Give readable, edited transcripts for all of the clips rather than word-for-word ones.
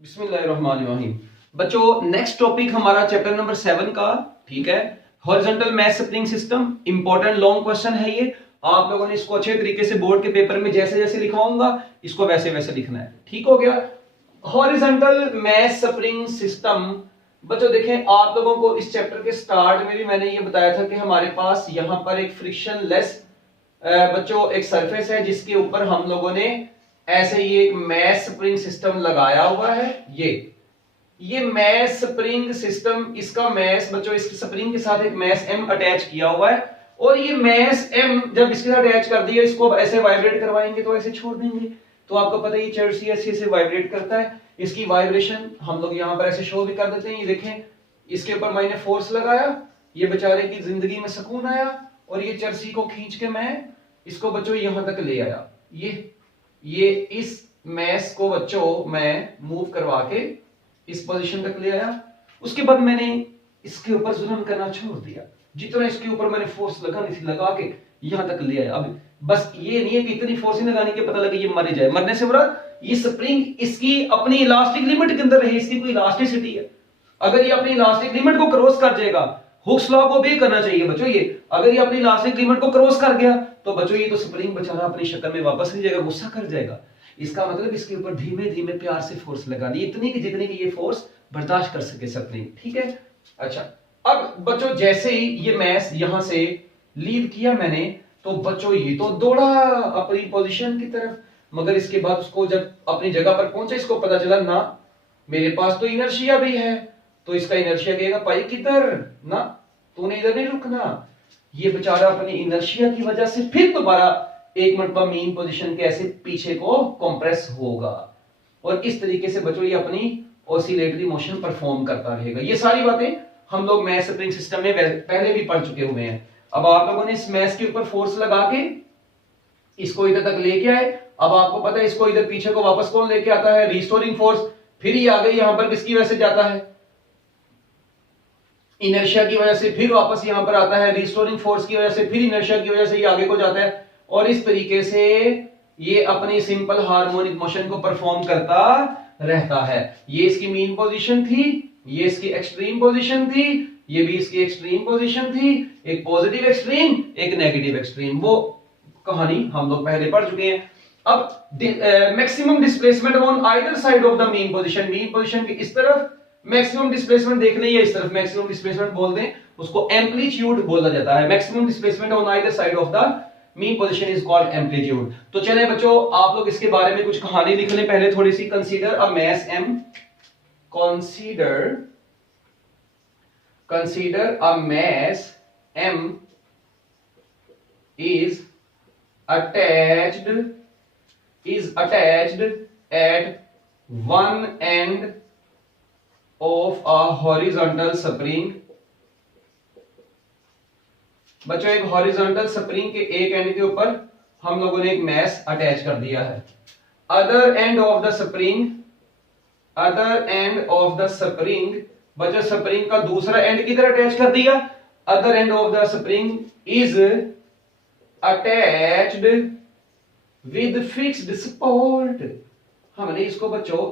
बिस्मिल्लाहिर्रहमानिर्रहीम। बच्चों next topic हमारा चैप्टर नंबर 7 का, ठीक है, horizontal mass spring system. Important long question है ये। आप लोगों ने इसको अच्छे तरीके से बोर्ड के पेपर में जैसे जैसे लिखवाऊंगा इसको वैसे वैसे लिखना है, ठीक हो गया। Horizontal mass spring system. बच्चों देखें, आप लोगों को इस चैप्टर के स्टार्ट में भी मैंने ये बताया था कि हमारे पास यहां पर एक फ्रिक्शनलेस बच्चों एक सरफेस है जिसके ऊपर हम लोगों ने ऐसे ही एक मैस स्प्रिंग सिस्टम लगाया हुआ है। ये मैस स्प्रिंग सिस्टम, इसका मैस बच्चों इस स्प्रिंग के साथ एक मैस एम अटैच किया हुआ है और ये मैस एम जब इसके साथ अटैच कर दिया, इसको ऐसे वाइब्रेट करवाएंगे तो ऐसे छोड़ देंगे। तो आपको पता है ये चर्सी ऐसे वाइब्रेट करता है। इसकी वाइब्रेशन हम लोग यहां पर ऐसे शो भी कर देते हैं। ये देखें, इसके ऊपर मैंने फोर्स लगाया, ये बेचारे की जिंदगी में सुकून आया और ये चर्सी को खींच के मैं इसको बच्चों यहां तक ले आया। ये इस मैस को बच्चों मैं मूव करवा के इस पोजीशन तक ले आया। उसके बाद मैंने इसके ऊपर जुल्म करना छोड़ दिया। जितना इसके ऊपर मैंने फोर्स लगानी थी लगा के यहां तक ले आया। अब बस ये नहीं है कि इतनी फोर्स ही लगाने के पता लगे ये मर जाए। मरने से मुराद ये स्प्रिंग इसकी अपनी इलास्टिक लिमिट के अंदर रहे, इसकी कोई इलास्टिसिटी है। अगर ये अपनी इलास्टिक लिमिट को क्रॉस कर जाएगा, हुक्स लॉ को भी करना चाहिए बच्चों, ये अगर ये अपनी इलास्टिक लिमिट को क्रॉस कर गया तो बच्चों ये तो स्प्रिंग बेचारा अपनी शक्ल में वापस नहीं जाएगा, गुस्सा कर जाएगा। इसका मतलब इसके ऊपर धीमे धीमे प्यार से फोर्स लगानी, इतनी कि जितनी की ये फोर्स बर्दाश्त कर सके स्प्रिंग, ठीक है। अच्छा, अब बच्चों जैसे ही ये मैस यहां से लीव किया मैंने, तो बच्चों ये तो दौड़ा अपनी पोजीशन की तरफ, मगर इसके बाद उसको जब अपनी जगह पर पहुंचा इसको पता चला ना मेरे पास तो इनर्शिया भी है। तो इसका इनर्शिया कहेगा भाई किधर ना, तूने इधर नहीं रुकना। ये बेचारा अपनी इनर्शिया की वजह से फिर दोबारा एक मरतबा मेन पोजीशन के ऐसे पीछे को कंप्रेस होगा और इस तरीके से बच्चों ये अपनी ऑसिलेटरी मोशन परफॉर्म करता रहेगा। ये सारी बातें हम लोग मैस स्प्रिंग सिस्टम में पहले भी पढ़ चुके हुए हैं। अब आप लोगों ने इस मैस के ऊपर फोर्स लगा के इसको इधर तक लेके आए। अब आपको पता है इसको इधर पीछे को वापस कौन लेके आता है, रिस्टोरिंग फोर्स। फिर ये आगे यहां पर किसकी वजह से जाता है, इनर्शिया की वजह से फिर वापस यहां पर आता है, रिस्टोरिंग फोर्स की वजह से फिर इनर्शिया की वजह से ये आगे को जाता है और इस तरीके से ये अपनी सिंपल हार्मोनिक मोशन को परफॉर्म करता रहता है। ये इसकी मीन पोजीशन थी, ये इसकी एक्सट्रीम पोजीशन थी, ये भी इसकी एक्सट्रीम पोजीशन थी। एक पॉजिटिव एक्सट्रीम, एक नेगेटिव एक्सट्रीम, वो कहानी हम लोग पहले पढ़ चुके हैं। अब maximum displacement on either side of the mean position, mean position की इस तरफ मैक्सिमम डिस्प्लेसमेंट देख लें या इस तरफ मैक्सिमम डिस्प्लेसमेंट बोल दें, उसको एम्पलीट्यूड बोला जाता है। Maximum displacement on either side of the mean position is called amplitude. तो चले बच्चों आप लोग इसके बारे में कुछ कहानी लिख लें पहले थोड़ी सी। Consider a mass M, consider a mass m is attached at one end of a horizontal spring। बच्चों एक हॉरिजॉन्टल स्प्रिंग के एक एंड के ऊपर हम लोगों ने एक मैस अटैच कर दिया है। Other end of the spring बच्चों स्प्रिंग का दूसरा एंड किधर अटैच कर दिया, other end of the spring is attached with fixed support. हमने इसको बच्चों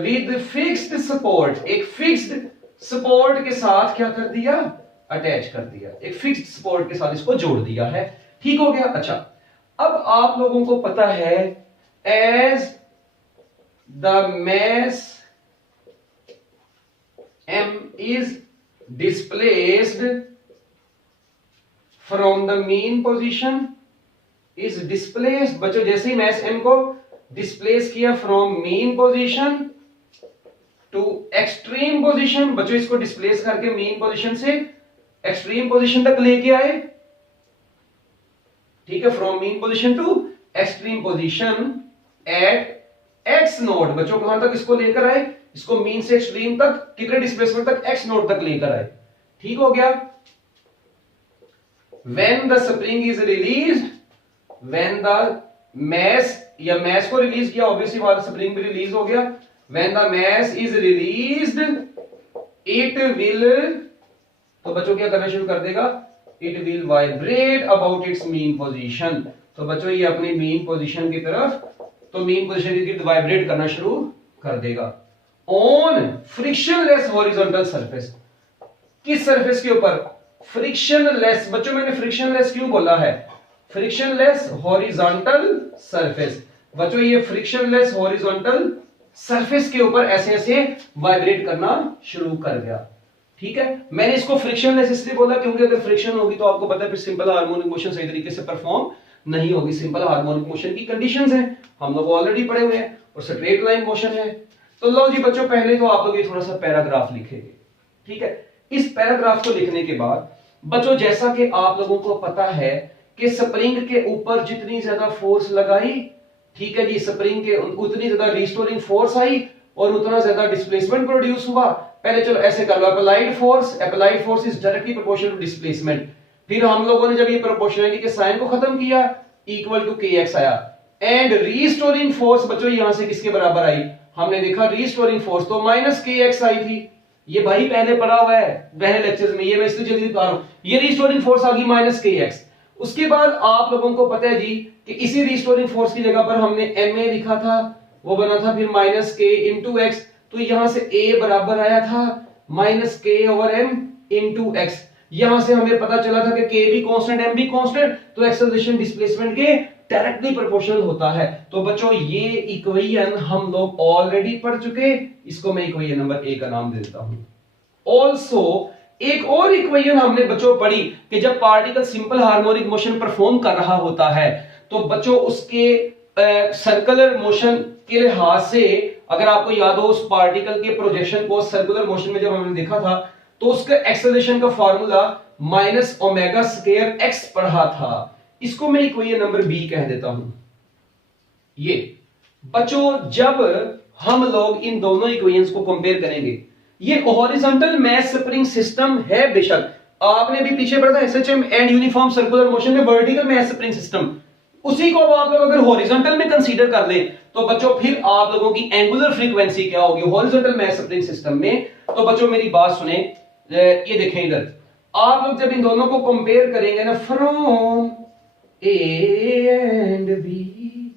विद फिक्स्ड सपोर्ट, एक फिक्स्ड सपोर्ट के साथ क्या कर दिया, अटैच कर दिया, एक फिक्स्ड सपोर्ट के साथ इसको जोड़ दिया है, ठीक हो गया। अच्छा, अब आप लोगों को पता है as the mass m is displaced from the mean position is displaced। बच्चों जैसे ही मैस m को डिस्प्लेस किया from mean position to extreme position, बच्चों इसको डिस्प्लेस करके मीन पोजीशन से एक्सट्रीम पोजीशन तक लेके आए, ठीक है, from mean position to extreme position at x naught. बच्चों कहां तक इसको लेकर आए, इसको मीन से एक्सट्रीम तक कितने डिस्प्लेसमेंट तक, एक्स नोड तक लेकर आए, ठीक हो गया। When the spring is released, when the mass, या मैस को रिलीज किया ऑब्वियसली बात, स्प्रिंग भी रिलीज हो गया। When the mass is released it will, तो बच्चों क्या करना शुरू कर देगा, it will vibrate about its mean position. तो बच्चों ये अपनी मीन पोजीशन की तरफ, तो मीन पोजीशन की तरफ वाइब्रेट करना शुरू कर देगा। On frictionless horizontal surface. किस सरफेस के ऊपर? फ्रिक्शनलेस। बच्चों मैंने फ्रिक्शनलेस क्यों बोला है? Frictionless horizontal surface. बच्चों ये फ्रिक्शनलेस हॉरिजॉन्टल सरफेस के ऊपर ऐसे ऐसे वाइब्रेट करना शुरू कर गया। ठीक है, मैंने इसको फ्रिक्शनलेस इसलिए बोला क्योंकि अगर फ्रिक्शन होगी तो आपको पता है फिर सिंपल हार्मोनिक मोशन सही तरीके से परफॉर्म नहीं होगी। सिंपल हार्मोनिक मोशन की कंडीशंस हैं, हम लोग ऑलरेडी पढ़े हुए हैं, और स्ट्रेट लाइन मोशन है। तो लो जी बच्चों, पहले तो आप लोग ये थोड़ा सा पैराग्राफ लिखेंगे। ठीक है, इस पैराग्राफ को लिखने के बाद बच्चों जैसा कि आप लोगों को पता है कि स्प्रिंग के ऊपर जितनी ज्यादा फोर्स लगाई, ठीक है जी, स्प्रिंग के उतनी ज्यादा रिस्टोरिंग फोर्स आई और उतना ज्यादा डिस्प्लेसमेंट प्रोड्यूस हुआ। पहले चलो ऐसे कर लो, applied force is directly proportional to displacement. फिर हम लोगों ने जब ये प्रोपोर्शनलिटी के साइन को खत्म किया, इक्वल टू kx आया। एंड रीस्टोरिंग फोर्स बच्चों यहां से किसके बराबर आई? हमने देखा रीस्टोरिंग फोर्स तो माइनस kx आई थी। ये भाई पहले पढ़ा हुआ है पहले लेक्चर्स में, ये मैं इसलिए जल्दी बता रहा हूं। ये रीस्टोरिंग फोर्स आ गई माइनस kx। उसके बाद आप लोगों को पता है जी कि इसी रीस्टोरिंग फोर्स की जगह पर हमने ma लिखा था, वो बना था फिर माइनस k इंटू एक्स। तो यहां से a बराबर आया था minus k over m into x. यहां से हमें पता चला था कि k भी कांस्टेंट m भी कांस्टेंट, तो एक्सेलरेशन डिस्प्लेसमेंट के डायरेक्टली प्रोपोर्शनल होता है। तो बच्चों ये इक्वेशन हम लोग ऑलरेडी पढ़ चुके, इसको मैं इक्वेशन नंबर ए का नाम दे देता हूं। ऑल्सो एक और इक्वेशन हमने बच्चों पढ़ी कि जब particle simple harmonic motion perform कर रहा होता है तो बच्चों उसके सर्कुलर मोशन के लिहाज से, अगर आपको याद हो उस पार्टिकल के प्रोजेक्शन को सर्कुलर मोशन में जब हमने देखा था तो उसका एक्सेलरेशन का formula minus omega square x पढ़ा था। इसको मैं इक्वेशन नंबर बी कह देता हूं। ये बच्चों जब हम लोग इन दोनों इक्वेशंस को कंपेयर करेंगे, ये हॉरिजॉन्टल मैस स्प्रिंग सिस्टम है बेशक, आपने भी पीछे पढ़ा था SHM and uniform circular motion में वर्टिकल मैस स्प्रिंग सिस्टम, उसी को आप लोग अगर हॉरिजॉन्टल में कंसीडर कर लें तो बच्चों फिर आप लोगों की एंगुलर फ्रीक्वेंसी क्या होगी हॉरिजॉन्टल मैस स्प्रिंग सिस्टम में। तो बच्चों मेरी बात सुने, ये देखें इधर, आप लोग जब इन दोनों को कंपेयर करेंगे ना, फ्रॉम ए एंड बी,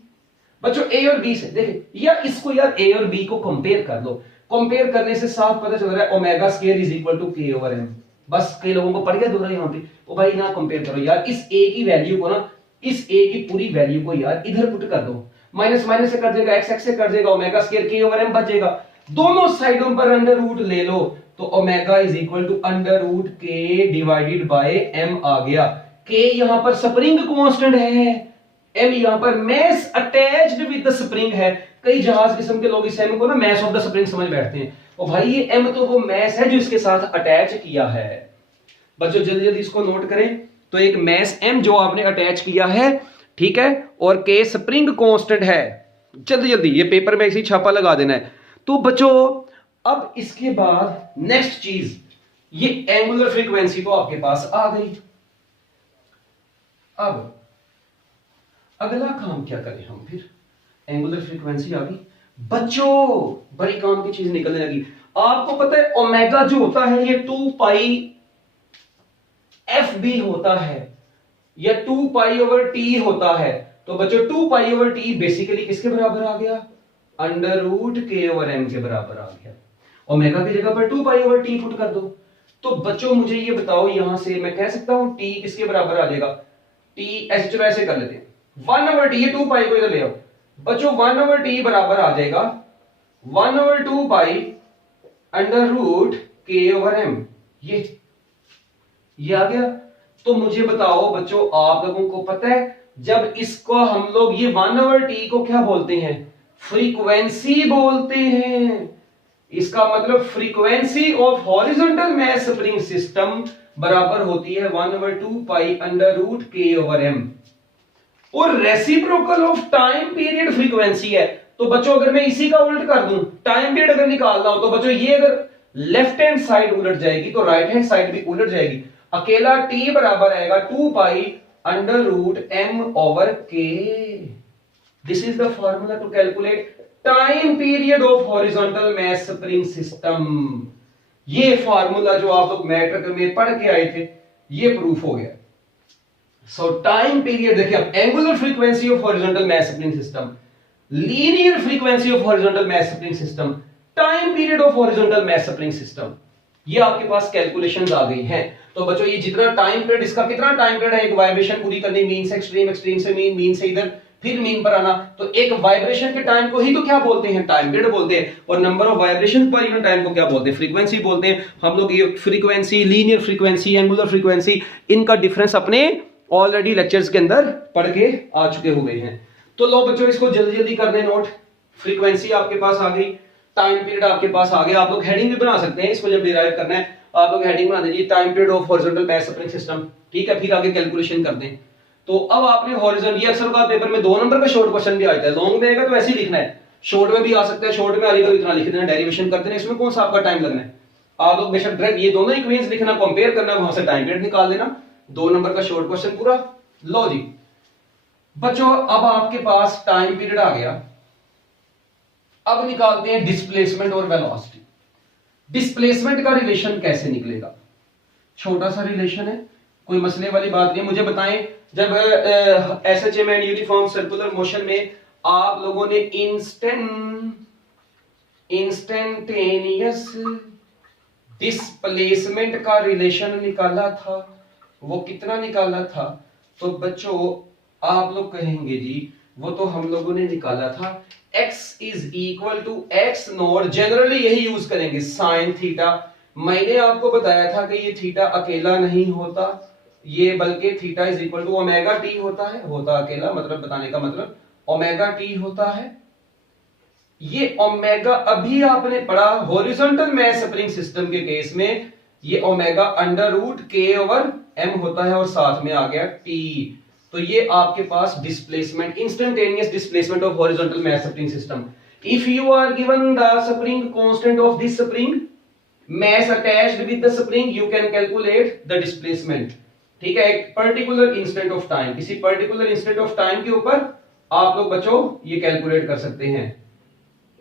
बच्चों ए और बी से देखें, या इसको यार ए और बी को कंपेयर कर दो। कंपेयर करने से साफ पता चल रहा है omega square is equal to k over m। बस कई लोगों को पड़ गया दोनों यहां पे, ओ भाई ना कंपेयर करो यार, इस a की वैल्यू को ना, इस a की पूरी वैल्यू को यार इधर पुट कर दो, माइनस माइनस से कट जाएगा, x से कट जाएगा, omega square k over m बच जाएगा। दोनों साइडों पर अंडर रूट ले लो तो omega is equal to under root k divided by m आ गया। k यहां पर स्प्रिंग कांस्टेंट है, m यहां पर mass attached with the spring है। कई जहाज किस्म के लोग इस m को ना मैस ऑफ द स्प्रिंग समझ बैठते हैं, और भाई ये m तो वो मैस है जो इसके साथ अटैच किया है। बच्चों जल्दी जल्दी इसको नोट करें, तो एक मैस m जो आपने अटैच किया है, ठीक है, और k स्प्रिंग कांस्टेंट है। जल्दी जल्दी ये पेपर में ऐसी छापा लगा देना है। तो बच्चों अब इसके बाद नेक्स्ट चीज, ये एंगुलर फ्रीक्वेंसी तो आपके पास आ गई। अब अगला काम क्या करें हम? फिर एंगुलर फ्रीक्वेंसी आ गई, बच्चों बड़ी काम की चीज निकलने लगी। आपको पता है ओमेगा जो होता है ये 2 पाई एफ बी होता है, या 2 पाई ओवर टी होता है। तो बच्चों 2 पाई ओवर टी बेसिकली किसके बराबर आ गया? अंडर रूट के ओवर एम के बराबर आ गया। ओमेगा की जगह पर 2 पाई ओवर टी पुट कर दो। तो बच्चों मुझे ये बताओ, यहां से मैं कह सकता हूं टी किसके बराबर आ जाएगा? टी ऐसे, चलो ऐसे कर लेते हैं, 1 ओवर टी, ये 2 पाई को इधर ले आओ बच्चों, 1 ओवर टी बराबर आ जाएगा 1 ओवर 2 पाई अंडर रूट के ओवर एम। ये आ गया। तो मुझे बताओ बच्चों, आप लोगों को पता है जब इसको हम लोग ये 1 ओवर टी को क्या बोलते हैं? फ्रीक्वेंसी बोलते हैं। इसका मतलब frequency of horizontal mass spring system बराबर होती है 1 ओवर 2 पाई अंडर रूट के ओवर एम, और reciprocal of time period frequency है। तो बच्चों अगर मैं इसी का उल्ट कर दूं, टाइम पीरियड अगर निकालना हो तो बच्चों ये अगर लेफ्ट हैंड साइड उलट जाएगी तो राइट हैंड साइड भी उलट जाएगी। अकेला t बराबर आएगा 2 pi under root m over k। This is the formula to calculate time period of horizontal mass spring system. ये फार्मूला जो आप लोग मैट्रिक में पढ़ के आए थे, ये प्रूफ हो गया। सो टाइम पीरियड देखिए, अब angular frequency of horizontal mass spring system, linear frequency of horizontal mass spring system, time period of horizontal mass spring system, ये आपके पास कैलकुलेशंस आ गई हैं। तो बच्चों ये जितना टाइम पीरियड, इसका कितना टाइम पीरियड है एक वाइब्रेशन पूरी करनी, मीन से एक्सट्रीम, एक्सट्रीम से मीन, मीन से इधर, फिर मीन पर आना, तो एक वाइब्रेशन के टाइम को ही तो क्या बोलते हैं, टाइम पीरियड बोलते हैं। और number of vibration per unit time को क्या बोलते हैं, फ्रीक्वेंसी बोलते हैं। हम लोग ये frequency, linear frequency, angular frequency, इनका डिफरेंस अपने ऑलरेडी लेक्चर्स के अंदर पढ़ के आ चुके हुए हैं। तो लो बच्चों इसको जल्दी जल्दी कर दें नोट। फ्रीक्वेंसी आपके पास आ गई, टाइम पीरियड आपके पास आ गया। आप लोग हेडिंग भी बना सकते हैं, इसको जब डिराइव करना है आप लोग हेडिंग बना दीजिए, time period of horizontal mass spring system, ठीक है। फिर आगे कैलकुलेशन कर दें। तो अब आपने हॉरिजॉन्टल, ये अक्सर का पेपर में 2 नंबर का शॉर्ट क्वेश्चन भी आता है, लॉन्ग में आएगा तो ऐसे ही लिखना है, शॉर्ट में भी आ सकता है, शॉर्ट में आ रही तो इतना लिख देना, डेरिवेशन करते हैं, इसमें कौन सा आपका टाइम लगना है। आप लोग बेशक डायरेक्ट ये दोनों इक्वेशंस लिखना, कंपेयर करना, वहां से टाइम पीरियड निकाल देना, 2 नंबर का शॉर्ट क्वेश्चन पूरा। लो जी बच्चों अब आपके पास टाइम पीरियड आ गया, अब निकालते हैं डिस्प्लेसमेंट और वेलोसिटी। डिस्प्लेसमेंट का रिलेशन कैसे निकलेगा, छोटा सा रिलेशन है, कोई मसले वाली बात नहीं। मुझे बताएं जब SHM and uniform circular motion में आप लोगों ने इंस्टेंटेनियस डिस्प्लेसमेंट का रिलेशन निकाला था, वो कितना निकाला था, तो बच्चों आप लोग कहेंगे जी वो तो हम लोगों ने निकाला था x is equal to x naught, generally यही यूज करेंगे, साइन थीटा। मैंने आपको बताया था कि ये थीटा अकेला नहीं होता, ये बल्कि theta is equal to omega t होता है, होता अकेला मतलब बताने का मतलब ओमेगा टी होता है। ये ओमेगा अभी आपने पढ़ा हॉरिजॉन्टल मैस स्प्रिंग सिस्टम के केस में, ये ओमेगा अंडर रूट के ओवर एम होता है और साथ में आ गया टी। तो ये आपके पास displacement, instantaneous displacement of horizontal mass spring system. If you are given the spring constant of this spring mass attached with the spring, you can calculate the displacement, ठीक है। एक पर्टिकुलर इंस्टेंट ऑफ टाइम, किसी particular instant of time के ऊपर आप लोग बच्चों ये कैलकुलेट कर सकते हैं,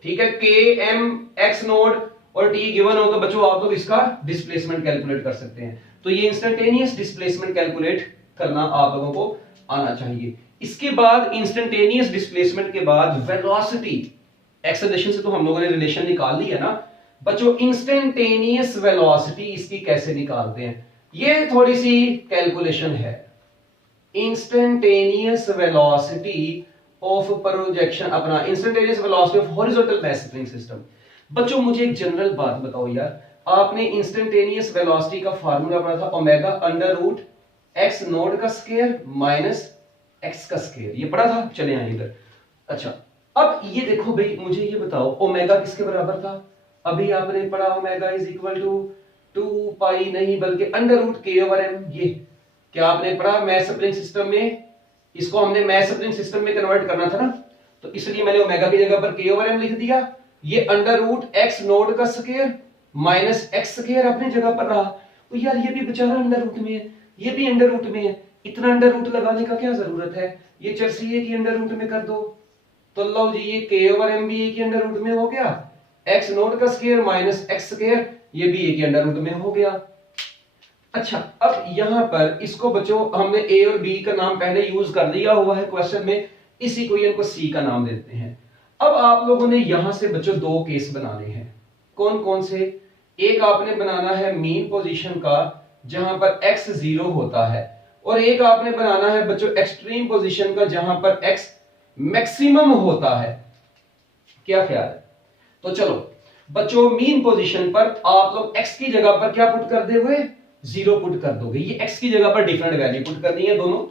ठीक है। के एम एक्स नोड और टी गिवन हो तो बच्चों आप लोग इसका डिस्प्लेसमेंट कैलकुलेट कर सकते हैं। तो ये इंस्टेंटेनियस डिस्प्लेसमेंट कैलकुलेट करना आप लोगों को आना चाहिए। इसके बाद इंस्टेंटेनियस डिस्प्लेसमेंट के बाद वेलोसिटी एक्सेलरेशन से तो हम लोगों ने रिलेशन निकाल ली है ना बच्चों। इंस्टेंटेनियस वेलोसिटी इसकी कैसे निकालते हैं, ये थोड़ी सी कैलकुलेशन है। इंस्टेंटेनियस वेलोसिटी ऑफ प्रोजेक्शन, अपना instantaneous velocity of horizontal mass spring system. बच्चों मुझे एक जनरल बात बताओ यार, आपने इंस्टेंटेनियस वेलोसिटी का फार्मूला पढ़ा था omega under root X node का स्क्वायर माइनस एक्स का स्क्वायर, ये पढ़ा था, चले आए इधर। अच्छा अब ये देखो भाई, मुझे ये बताओ ओमेगा किसके बराबर था, अभी आपने पढ़ा ओमेगा इज इक्वल टू 2 पाई नहीं बल्कि अंडर रूट के ओवर एम। ये क्या आपने पढ़ा मैस स्प्रिंग सिस्टम में, इसको हमने मैस स्प्रिंग सिस्टम में कन्वर्ट करना था ना, तो इसलिए मैंने ओमेगा की जगह पर के ओवर एम लिख दिया। ये अंडर रूट एक्स नोड का स्क्वायर माइनस एक्स स्क्वायर अपनी जगह पर रहा। तो यार ये भी बेचारा अंडर रूट में है, ये भी अंडर रूट में है, इतना अंडर रूट लगाने का क्या जरूरत है, ये चर्सी एक ही अंडर रूट में कर दो। तो लो जी ये के ओवर एम भी एक ही अंडर रूट में हो गया, एक्स नोट का स्क्वायर माइनस एक्स स्क्वायर ये भी एक ही अंडर रूट में हो गया। अच्छा अब यहां पर इसको बच्चों हमने ए और बी का नाम पहले यूज कर दिया हुआ है क्वेश्चन में, इसी इक्वेशन को सी का नाम देते हैं। अब आप लोगों ने यहां से बच्चों 2 केस बनाने हैं, कौन कौन से, एक आपने बनाना है मीन पोजीशन का जहां पर x 0 होता है, और एक आपने बनाना है बच्चों एक्सट्रीम पोजीशन का जहां पर x मैक्सिमम होता है। क्या ख्याल है? तो चलो बच्चों मीन पोजीशन पर आप लोग x की जगह पर क्या पुट कर दोगे, 0 पुट कर दोगे। ये x की जगह पर डिफरेंट वैल्यू पुट करनी है दोनों।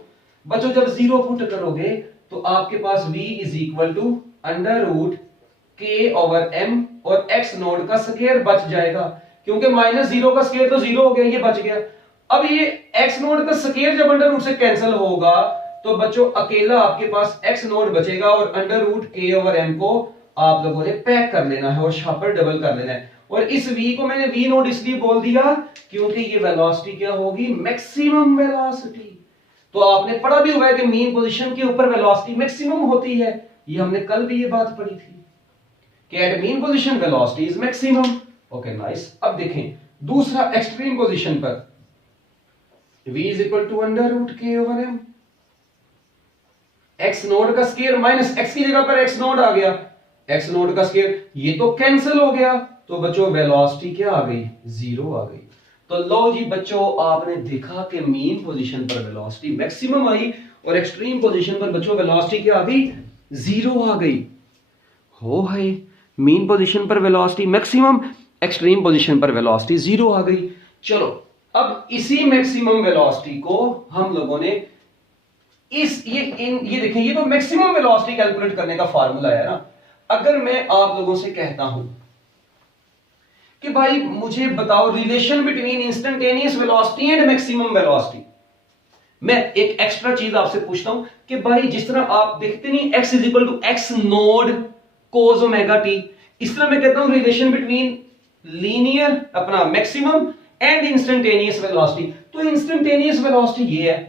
बच्चों जब 0 पुट करोगे तो आपके पास v is equal to under root के ओवर m और x नोड का स्क्वायर बच जाएगा, क्योंकि माइनस 0 का स्क्वायर तो 0 हो गया, ये बच गया। अब ये x नोड का स्क्वायर जब अंडर रूट से कैंसिल होगा तो बच्चों अकेला आपके पास x नोड बचेगा और अंडर रूट के ओवर m को आप लोगों ने पैक कर लेना है और शापर डबल कर लेना है। और इस v को मैंने v नोड इसलिए बोल दिया क्योंकि ये वेलोसिटी क्या होगी, मैक्सिमम वेलोसिटी। तो आपने पढ़ा भी हुआ है कि मीन पोजीशन के ऊपर वेलोसिटी मैक्सिमम होती है, ये हमने कल भी ये बात पढ़ी थी कि at mean position velocity is maximum. Okay nice. अब देखें दूसरा एक्सट्रीम पोजीशन पर v is equal to under root के ओवर m, x नोड का स्क्वायर माइनस x की जगह पर x नोड आ गया, एक्स नोट का स्क्वायर, ये तो कैंसिल हो गया, तो बच्चों वेलोसिटी क्या आ गई, 0 आ गई। तो लो जी बच्चों, आपने देखा कि मीन पोजीशन पर वेलोसिटी मैक्सिमम आई और एक्सट्रीम पोजीशन पर बच्चों वेलोसिटी क्या आ गई, 0 आ गई। हो है, मीन पोजीशन पर वेलोसिटी मैक्सिमम, एक्सट्रीम पोजीशन पर वेलोसिटी 0 आ गई। चलो अब इसी मैक्सिमम वेलोसिटी को हम लोगों ने ये देखें, ये तो मैक्सिमम वेलोसिटी कैलकुलेट करने का फार्मूला है ना। अगर मैं आप लोगों से कहता हूं कि भाई मुझे बताओ relation between instantaneous velocity and maximum velocity, मैं एक एक्स्ट्रा चीज आपसे पूछता हूं कि भाई जिस तरह आप देखते नहीं x is equal to X node cos omega T, इस तरह मैं कहता हूं रिलेशन बिटवीन लीनियर अपना मैक्सिमम एंड इंस्टेंटेनियस वेलोसिटी। तो इंस्टेंटेनियस वेलोसिटी ये है,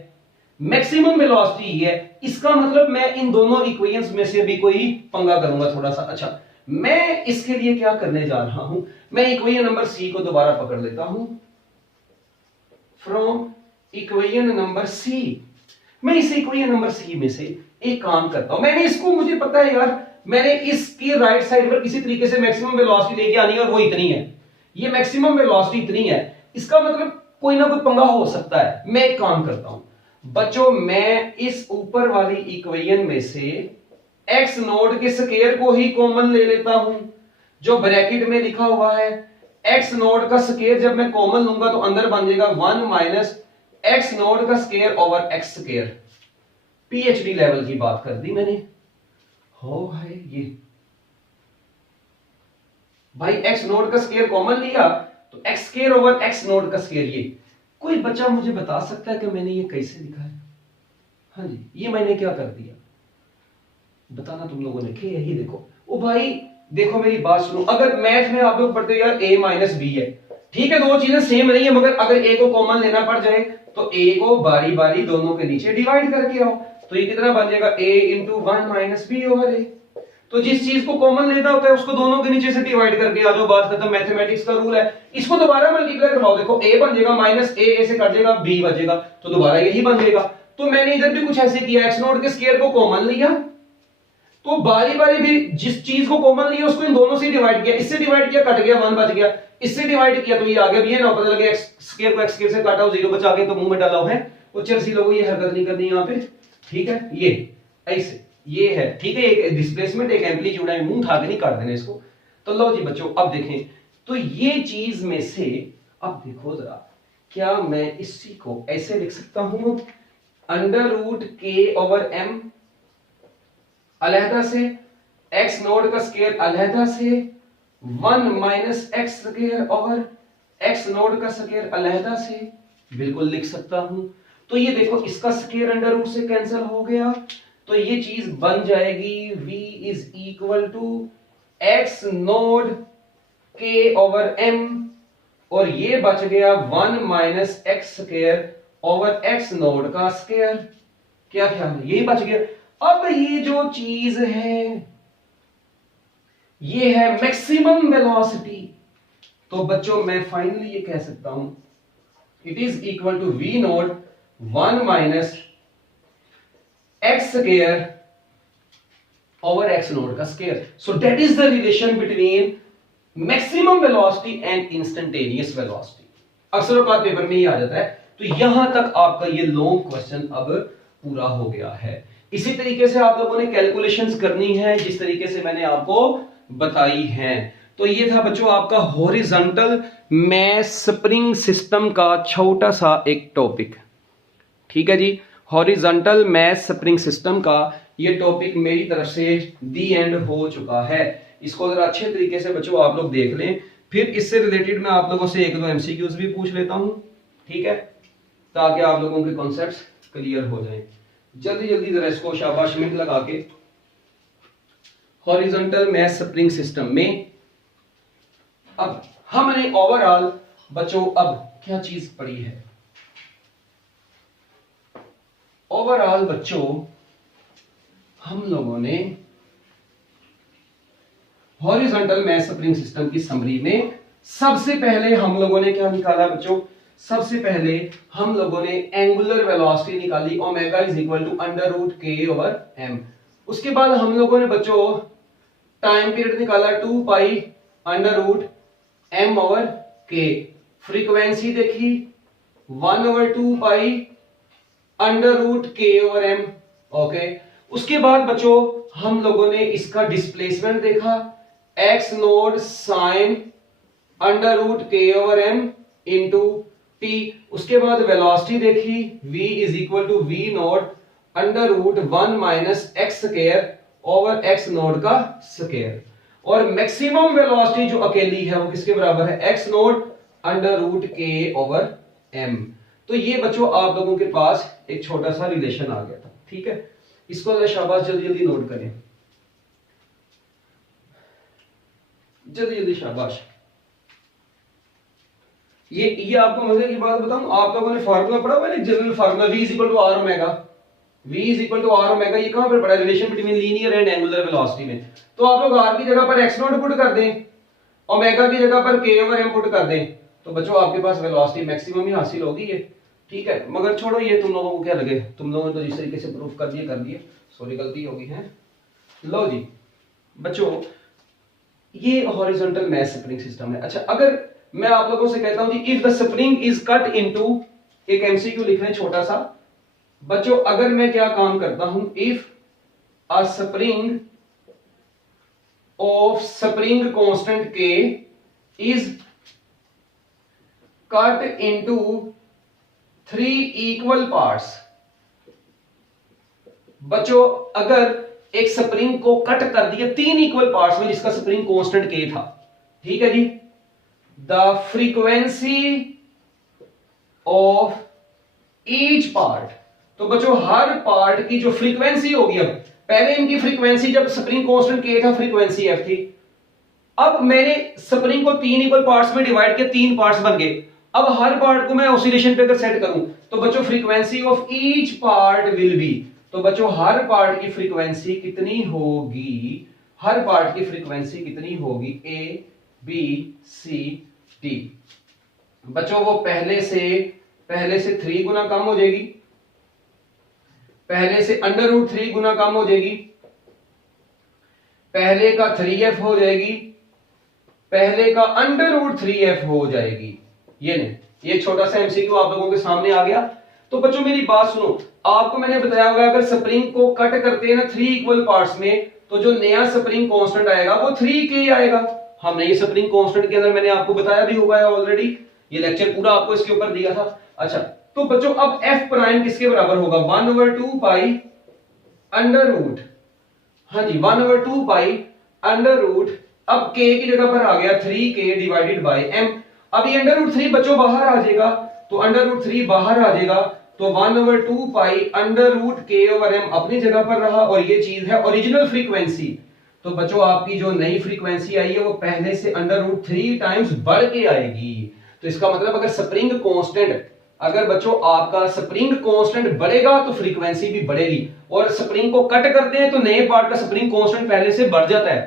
मैक्सिमम वेलोसिटी ये है, इसका मतलब मैं इन दोनों इक्वेशंस में से भी कोई पंगा करूंगा थोड़ा सा। अच्छा, मैं इसके लिए क्या करने जा रहा हूं, मैं इक्वेशन नंबर सी को दोबारा पकड़ लेता हूं। फ्रॉम इक्वेशन नंबर सी, मैं इस इक्वेशन नंबर सी में से एक काम करता हूं। मैंने इसको, मुझे पता है यार, मैंने इसकी राइट साइड पर किसी तरीके से मैक्सिमम वेलोसिटी लेके आनी है और वो इतनी है, ये मैक्सिमम वेलोसिटी इतनी है, इसका मतलब कोई ना कोई पंगा हो सकता है। मैं एक काम करता हूं बच्चों, मैं इस ऊपर वाली इक्वेशन में से एक्स नोड के स्क्वायर को ही कॉमन ले लेता हूं, जो ब्रैकेट में लिखा हुआ है एक्स नोड का स्क्वायर जब मैं कॉमन लूंगा तो अंदर बन जाएगा 1 माइनस एक्स नोड का square over x square. PhD level की बात कर दी मैंने। हो है ये भाई, एक्स नोड का स्क्वायर कॉमन लिया तो x square over X node का स्क्वायर। ये कोई बच्चा मुझे बता सकता है कि मैंने ये कैसे लिखा है? हाँ जी, ये मैंने क्या कर दिया बताना तुम लोगों ने। कि यही देखो, ओ भाई देखो मेरी बात सुनो, अगर मैथ में आप लोग पढ़ते हो यार a माइनस बी है, ठीक है, दो चीजें सेम नहीं है, मगर अगर a को कॉमन लेना पड़ जाए तो a को बारी बारी दोनों के नीचे डिवाइड करके आओ, तो ये कितना बन जाएगा a into 1 minus B over a। तो जिस चीज को कॉमन लेना होता है उसको दोनों के नीचे से डिवाइड करके आ जाओ, बात खत्म। मैथमेटिक्स का रूल है। इसको दोबारा मल्टीप्लाई करवाओ, देखो a बन जाएगा माइनस a से कट जाएगा b बचेगा, तो दोबारा यही बन जाएगा। तो मैंने इधर भी कुछ ऐसे किया, एक्स नोड के स्क्वायर को कॉमन लिया तो बारी बारी भी जिस चीज को कॉमन लिया उसको इन दोनों से डिवाइड किया, इससे डिवाइड किया कट गया 1 बच गया, इससे डिवाइड किया तो ये आ गया, ये ना पता लगे एक्स स्क्वायर को एक्स स्क्वायर से काटा 0 बचा के तो मुंह में डाला है। वो चरसी लोगों ये हरकत नहीं करनी यहां पे, ठीक है। ये ऐसे ये है, ठीक है, एक डिस्प्लेसमेंट एक एम्पलीट्यूड है, मुंह उठा के नहीं काट देना इसको। तो लो जी बच्चों, अब देखें तो ये चीज में से अब देखो जरा, क्या मैं इसी को ऐसे लिख सकता हूं अंडर रूट के ओवर एम अलहदा से, एक्स नोड का स्क्वायर अलहदा से, 1 minus X square over X node का स्क्वायर अलहदा से, बिल्कुल लिख सकता हूं। तो ये देखो इसका स्क्वायर अंडर रूट से कैंसिल हो गया, तो ये चीज बन जाएगी v is equal to X node के ओवर m, और ये बच गया 1 minus X square over X node का स्क्वायर। क्या ख्याल है, यही बच गया। अब ये जो चीज है ये है मैक्सिमम वेलोसिटी, तो बच्चों मैं फाइनली ये कह सकता हूं it is equal to v naught 1 minus X square over X naught का square. So that is the relation between maximum velocity and instantaneous velocity. अक्सर औकात पेपर में ही आ जाता है। तो यहां तक आपका ये लॉन्ग क्वेश्चन अब पूरा हो गया है। इसी तरीके से आप लोगों ने कैलकुलेशंस करनी है जिस तरीके से मैंने आपको बताई हैं। तो ये था बच्चों आपका हॉरिजॉन्टल मैस स्प्रिंग सिस्टम का छोटा सा एक टॉपिक, ठीक है जी। हॉरिजॉन्टल मैस स्प्रिंग सिस्टम का ये टॉपिक मेरी तरफ से दी एंड हो चुका है। इसको जरा अच्छे तरीके से बच्चों आप लोग देख लें, फिर इससे रिलेटेड मैं आप लोगों से एक दो एमसीक्यूज भी पूछ लेता हूं, ठीक है, ताकि आप लोगों के कॉन्सेप्ट्स क्लियर हो जाएं। जल्दी जल्दी जरा इसको शाबाश मिनट लगा के। हॉरिजॉन्टल मैस स्प्रिंग सिस्टम में अब हमने ओवरऑल बच्चों अब क्या चीज पढ़ी है? ओवरऑल बच्चों हम लोगों ने हॉरिजॉन्टल मैस स्प्रिंग सिस्टम की समरी में सबसे पहले हम लोगों ने क्या निकाला बच्चों? सबसे पहले हम लोगों ने एंगुलर वेलोसिटी निकाली, omega is equal to under root के ओवर एम। उसके बाद हम लोगों ने बच्चों टाइम पीरियड निकाला 2 pi under root m over k, frequency देखी 1 over 2 pi under root k over m। Okay, उसके बाद बच्चों हम लोगों ने इसका डिस्प्लेसमेंट देखा x node sine under root k over m into t। उसके बाद वेलोसिटी देखी v is equal to v node under root 1 minus X square over x node का स्क्वायर। और मैक्सिमम वेलोसिटी जो अकेली है वो किसके बराबर है, x node under root k over m। तो ये बच्चों आप लोगों के पास एक छोटा सा रिलेशन आ गया था, ठीक है। इसको जरा शाबाश जल्दी जल्दी नोट करें, जल्दी जल्दी शाबाश। ये आपको मजे की बात बताऊं, आप लोगों ने फार्मूला पढ़ा हुआ है, general formula v is equal to r omega, v is equal to r omega. ये कहां पर पढ़ा है, relation between linear and angular velocity में। तो आप लोग r की जगह पर x नोट पुट कर दें, ओमेगा की जगह पर k ओवर m पुट कर दें, तो बच्चों आपके पास वेलोसिटी मैक्सिमम ही हासिल होगी ये, ठीक है। मगर छोड़ो ये, तुम लोगों को क्या लगे, तुम लोगों ने तो जिस तरीके से प्रूफ कर दिए, सॉरी गलती होगी है। लो जी बच्चों, ये हॉरिजॉन्टल मैश स्प्रिंग सिस्टम है। अच्छा, अगर मैं आप लोगों से कहता हूं कि if the spring is cut into, एक एमसीक्यू लिख रहे हैं छोटा सा बच्चों, अगर मैं क्या काम करता हूं, if a spring of spring constant k is cut into 3 equal parts. बच्चों अगर एक स्प्रिंग को कट कर दिया 3 इक्वल पार्ट्स में जिसका स्प्रिंग कांस्टेंट k था, ठीक है जी, the frequency of each part. तो बच्चों हर पार्ट की जो फ्रीक्वेंसी होगी, अब पहले इनकी फ्रीक्वेंसी जब स्प्रिंग कांस्टेंट k था फ्रीक्वेंसी f थी, अब मैंने स्प्रिंग को 3 इक्वल पार्ट्स में डिवाइड किया, 3 पार्ट्स बन गए। अब हर पार्ट को मैं ऑसिलेशन पे अगर सेट करूं तो बच्चों frequency of each part will be, तो बच्चों हर पार्ट की फ्रीक्वेंसी कितनी होगी, हर पार्ट की फ्रीक्वेंसी कितनी होगी, a b c d। बच्चों वो पहले से 3 गुना कम हो जाएगी, पहले से अंडर रूट 3 गुना कम हो जाएगी, पहले का 3f हो जाएगी, पहले का अंडर रूट 3f हो जाएगी। ये नहीं, ये छोटा सा एमसीक्यू आप लोगों के सामने आ गया। तो बच्चों मेरी बात सुनो, आपको मैंने बताया हुआ अगर स्प्रिंग को कट करते हैं ना 3 इक्वल पार्ट्स में, तो जो नया स्प्रिंग कांस्टेंट आएगा वो 3k आएगा। हमने ये स्प्रिंग कांस्टेंट के अंदर मैंने आपको बताया भी हुआ है ऑलरेडी, ये लेक्चर पूरा आपको इसके ऊपर दिया था। अच्छा, तो बच्चों अब f प्राइम किसके बराबर होगा, 1 ओवर 2 पाई अंडर रूट, हाँ जी 1 ओवर 2 पाई अंडर रूट, अब k की जगह पर आ गया 3k डिवाइडेड बाय m। अब ये अंडर रूट 3 बच्चों बाहर आ जाएगा, तो अंडर रूट 3 बाहर आ जाएगा, तो 1 over 2 pi under root k over m अपनी जगह पर रहा, और ये चीज है ओरिजिनल फ्रीक्वेंसी। तो बच्चों आपकी जो नई फ्रीक्वेंसी आई है वो पहले से अंडर रूट 3 टाइम्स बढ़ के आएगी। तो इसका मतलब अगर स्प्रिंग कांस्टेंट, अगर बच्चों आपका स्प्रिंग कांस्टेंट बढ़ेगा तो फ्रीक्वेंसी भी बढ़ेगी, और स्प्रिंग को कट करते हैं तो नए पार्ट का स्प्रिंग कांस्टेंट पहले से बढ़ जाता है।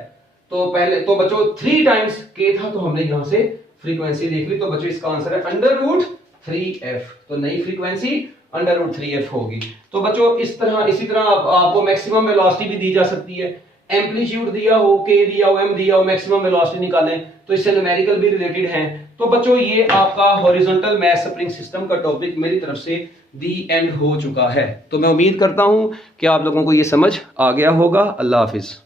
तो पहले तो बच्चों 3 टाइम्स k था, तो हमने यहां से फ्रीक्वेंसी देख ली, तो बच्चों इसका आंसर है अंडर रूट 3f। तो नई फ्रीक्वेंसी अंडर रूट 3f होगी। तो बच्चों इस तरह, इसी तरह आपको मैक्सिमम वेलोसिटी भी दी जा सकती है, एम्पलीट्यूड दिया हो, k दिया हो, m दिया हो, मैक्सिमम वेलोसिटी निकालें तो इससे न्यूमेरिकल भी रिलेटेड हैं। तो बच्चों ये आपका हॉरिजॉन्टल मैश स्प्रिंग सिस्टम का टॉपिक मेरी तरफ से दी एंड हो चुका है। तो मैं उम्मीद करता हूं कि आप लोगों को ये समझ आ गया होगा। अल्लाह हाफिज।